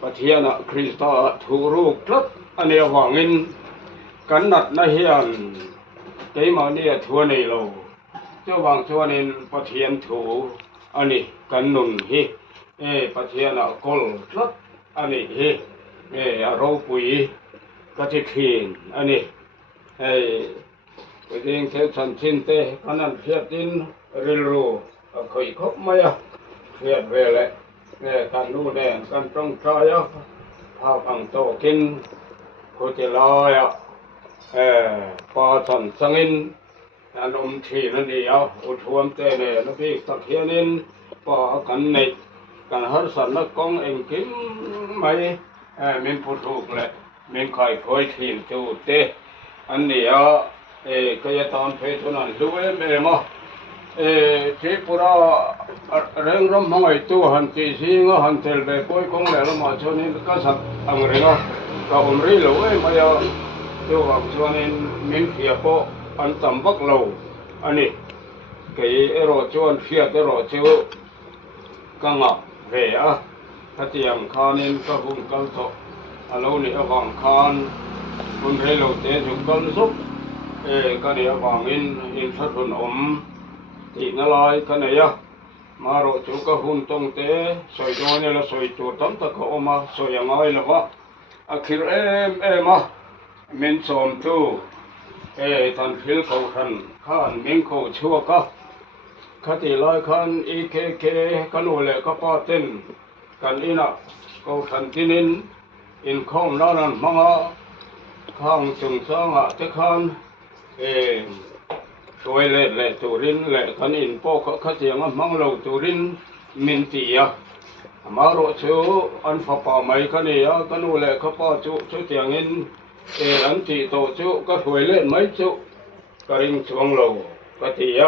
Pathiana Krista thuru klat ania wangin kannat na hian keima nia thua nei lo chu wang chuanin pathian thu ani kannun hi pathiana kol klat ani hi aro pui kati thin ani Quyết theo thần thiên tế khả năng phiệt tin rilu khởi khóc maya phiệt về lại nè cần nu nè cần trong trai á phá bằng tổ kinh của chị lai á pa thần sangin anh thi nó đi á ut huam tế nè nó bị sắc hiền in pa cần này cần hết sẵn nó con em kiếm mấy mình phụ thuộc lại mình khởi khởi thiền tu tế anh này á cái tao thấy cho nên lưu em mà chế pura rèn ram hàng ngày tu hành chỉ riêng á hành tel về coi con lẽ là mà cho nên cái sắc ang rèn á cái ri lưu em mà ya tu học cho nên mình phía po anh tầm bắc lâu anh ấy cái rồi cho anh phía cái rồi cho căng ngọc về á cái tiếng khan nên cái vùng căng thọ lâu này ở vòng khan vùng rèn lâu thế chúng căng giúp cái này vàng in phát hồn thì nó lại cái này á mà rồi chú cái hồn tông tế soi cho nên là soi chuột tấm ta có mà soi yang ai là vợ akhir em á mình xóm tu thành phiêu cầu thần khan mình cầu chua cái thì lại khan cái nô lệ cái pa tên cái ina cầu thần tin in không nó là mang khang chung sang à thế khan rồi lệ turin lệ con in po các tiếng mang lâu turin min tia mà rồi chú anh phật bảo mấy cái này á cái nô lệ các bao chú tiếng in anh chỉ tổ chú cái hồi lệ mấy chú cái ring chuông lâu cái tia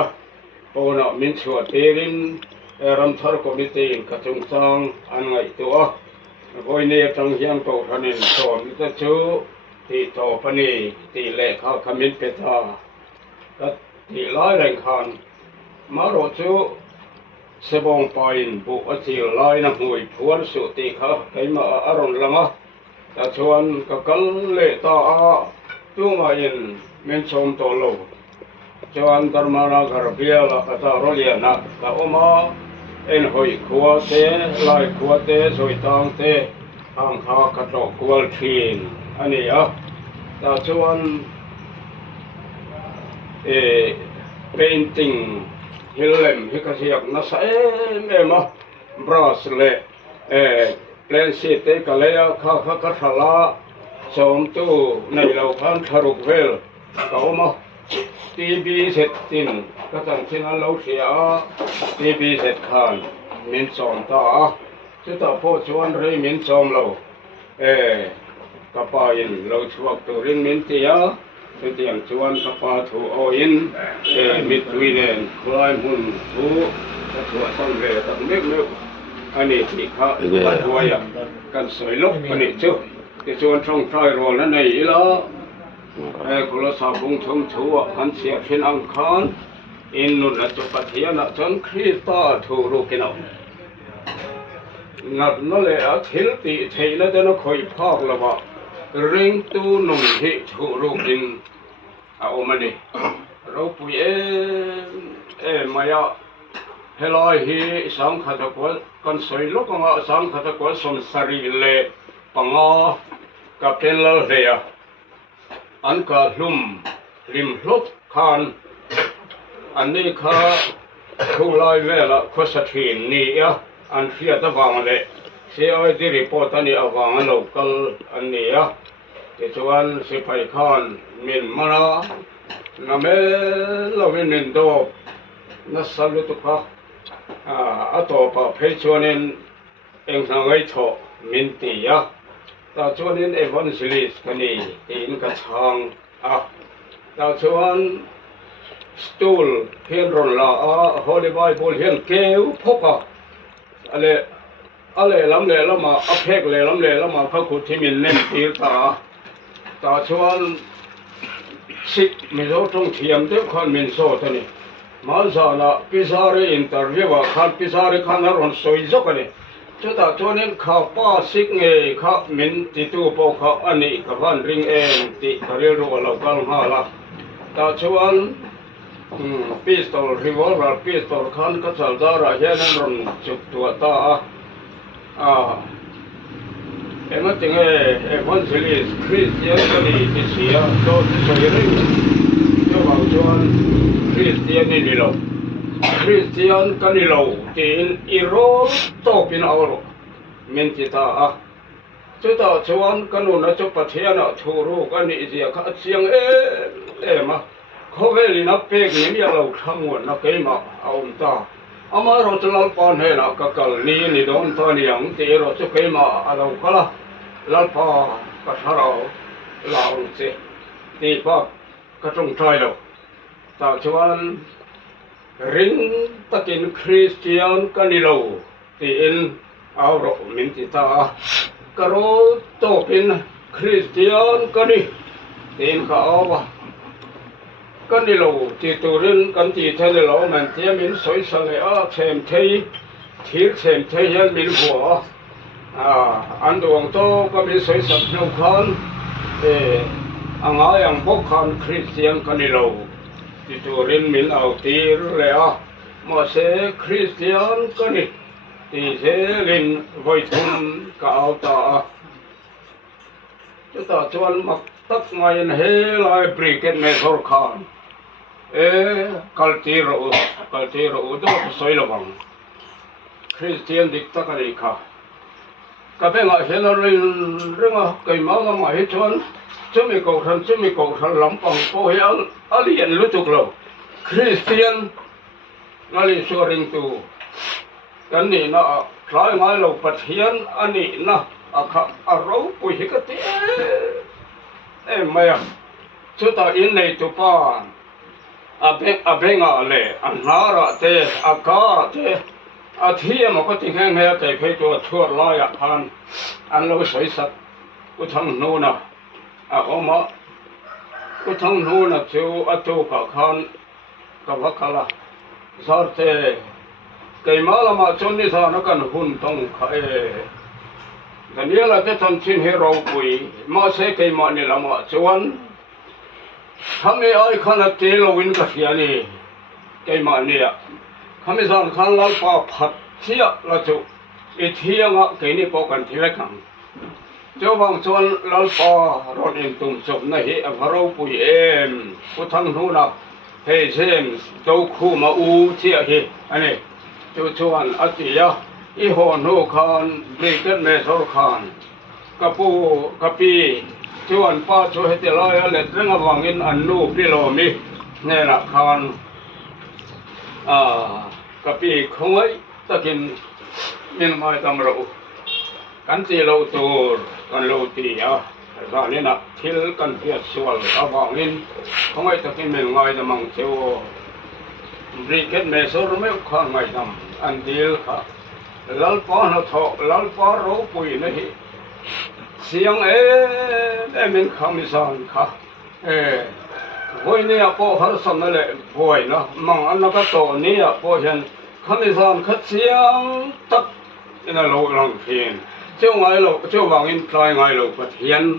po nọ min chuột terin ram thar có đi tiền cái chung sang anh ngày tua rồi nè trong hiang cầu thân in sòn cái chú thì tổ phân thì lệเขาขมิ้นเป็ดก็ที่ร้อยแรงขันมาโรจูเสบงปอยบุกที่ร้อยน้ำหวยพวนสุติเขาไปมาอารมณ์ละมั้งแต่ชวนก็กัลเล่ต่อตัวมาอินเมนชมตัวโลชวนธรรมนาคารเบียละก็ตารเลียนะแต่อมาเอ็นหอยขัวเตะลายขัวเตะสวยตางเตะทางขากระโดดกัวทีนอันนี้อ่ะแต่ชวนpainting hilem hikasiak na sa ema brasle plan sheet te kalaya kha thala som tu nei lo khan tharuk vel kauma tv set tin ka tang chin an lo sia tv set khan min som ta chu ta po chuan rei min som lo ka pa in lo chuak tu rin min tia cái tiếng chuan các bà thủ oin mít tùy đèn khai hun thủ các thủ sang về tận nước nước anh ấy thì khá bắt đuôi à cần soi lốc anh ấy chứ cái chuan trong trai rồi nó này là cô là sao cũng thông thủ hắn sẽ phiên ăn khan in luôn là chụp bát hiền là chân Krista thủ rồi cái nào ngặt nó lại ở thiếu tị thấy nó cho nó khỏi phao là vậy ring tu nung hi thủ rồi in omani ro pui maya helai hi sang khata ko kan soi lo ko sang khata ko som sari le panga kapten lo le ya an ka hlum lim hlop khan ani kha khulai vela ko sathin ni ya an fia ta wang le se oi di report ani awang local ani ya cái chuan sẽ phải khan miền mana na me lo miền do na salu tu kha to pa phê chuan en sang ai tho min ti ya ta chuan in evangelist kani in ka chang ta chuan stool hian ron la holy bible hian keu phoka ale lam le lama aphek le lam le lama kha khu thimin nen tir ta chuan sit mi zo trong thiam te khan min so tani mal sa na pisare interview wa khan pisare khan ron soi zo kani chú ta cho nên khảo ba xích nghề khảo mình thì tu bộ khảo anh ấy các bạn ring em thì cái điều đó là quan ha là ta cho anh pistol revolver pistol khan ka salda ra hian an ron chuk tua ta em tiếng evangelist Christian cái gì thì xía cho soi ring cho vào cho anh Christian đi lâu Christian cái đi lâu thì iro to pin aro mình chỉ ta chúng ta cho anh cái nó cho phát hiện là thu ru cái này gì cái tiếng em khó về thì nó bê cái này lâu thăng nguồn nó cái mà ông ta mà rồi cho lão pan hay là cái ni đón ta ni ông thì rồi cho cái mà lâu cái là lão pa cái sao là ông chứ thì pa cái trong trai đâu ta cho anh ring takin Christian cái này lâu thì in áo rồi mình thì ta cái rồi to pin Christian cái này thì in khảo cái này lâu thì tụi mình cái gì thế này lâu mình thì mình soi sáng lại xem thấy hiện mình của anh đồng to cái mình soi sáng nhau con anh ấy anh bốc con Christian cái này lâu thì tụi mình ao tí rồi mà sẽ Christian cái này thì sẽ lên với thun cao ta chúng ta cho anh mặc tất ngày hết lại bricket में थोड़ Khan kaltiro do soilawang Christian dikta kalika kape nga hela ringa kay mga mahitwan chumi ko san lampang po hiyan aliyan lutuk lo Christian ngali suring tu kani na try ngai lo pathian ani na akha aro pu hikati maya chuta in nei tu pa abenga le anara te aka te athia ma ko ting hang he te phe to thur la ya phan an lo soi sat ku thang no na oma ku thang no na chu atu ka khan ka wakala sar te kai mala ma chon ni sa na kan hun tong kha Daniela te tan chin he ro pui ma se kai ma ni lama chuan kami ai khana te lo win ka hiani kai ma ni ya kami san khan lal pa phat chia la chu e thianga kai ni po kan thila kam cho bang chuan lal pa ron in tum chop na hi a varo pui em ku thang nu na he sem do khu ma u chia hi ani chu chuan atia I ho no khan briket me sor khan kapu kapi chuan pa chu hete la le trenga wangin annu pilomi ne na khan kapi khoi takin min mai tamro kan ti lo tur kan lo ti ya ra ni na thil kan pia sual awangin khoi takin min ngai da mang chu briket me sor me khan mai dam an dil kha lalpa nó thọ lalpa rô bùi nó hi xiang mình không san khá voi này po har san nó lệ voi nó mang ăn nó cái tổ này po hiện không san khát xiang tắc nó lâu lòng phiền chiều ngày lâu chiều vàng in trai ngày lâu phát hiện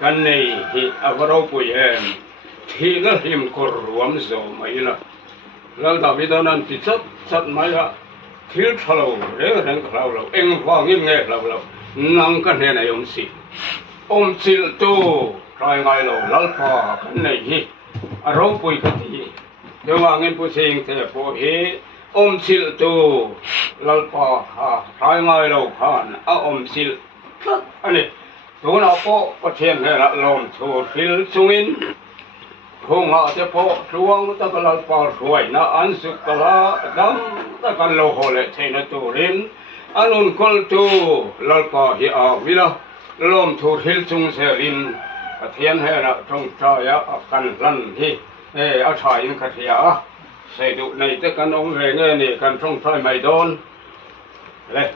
cái này thì rô bùi thì nó hiểm cor ruộng rồi mấy là lần đầu tiên nó chỉ chất mấy là thiếu thầu đấy là đang thầu lâu anh hoàng nghiêm nghe lâu năng cái này ông xịt tu trai ngày lâu lal pha cái này hi rau bùi cái gì nhưng mà nghe bùi sinh thì bùi hi xịt tu lal pha trai ngày lâu khan xịt anh này tu nào có chuyện này là lòng thu thiếu sungin không họ sẽ po chuông ta cái là po ruồi na ăn súc cái là đâm ta cái lô hồ lệ thế nó tu rin anh un col tu là po hi vì là lom thu thiếu chung sẽ rin thiên hệ là trong trời á cần lần hi ở trời in cái gì á xây dựng này tất cả ông về nghe này cần trong trời mày đôn đây